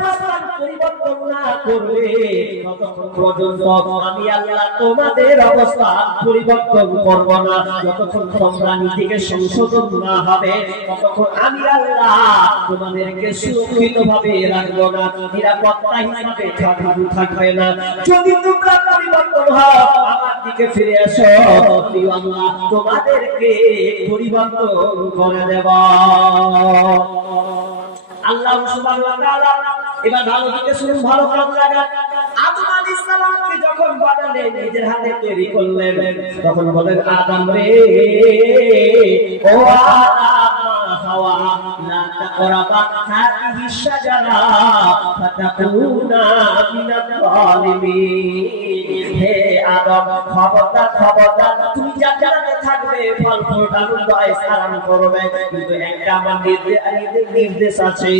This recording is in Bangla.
অবস্থান পরিবর্তন না করবে ততক্ষণ পর্যন্ত আমি আল্লাহ তোমাদের অবস্থান পরিবর্তন করব না। যতক্ষণ তোমরা নিজেকে সংশোধন না হবে ততক্ষণ আমি আল্লাহ তোমাদেরকে সুরক্ষিতভাবে রাখবো না, নিরাপত্তা হিসাবে থাকবে না। যদি তোমরা পরিবর্তন হও আমার দিকে ফিরে আসো, আল্লাহ তোমাদেরকে পরিবর্তন করে দেব। আল্লাহ সুবহানাহু ওয়া তাআলা এবার ভালো দিকে শুনুন, ভালো কাজ লাগান। আদম আলাইহিস সালামকে যখন বানালেন নিজের হাতে তৈরি করলেন তখন বলেন আদম রে ও আদম হাওয়া লা তাকরাবা হাযিহি শাজারা ফাতাকুনা মিনাল যালিমিন। হে আদম খবরদার তুমি জান্নাতে থাকবে, ফল ফ্রুট আনন্দ আরাম করবে, কিন্তু একটা আমার নির্দেশ আছে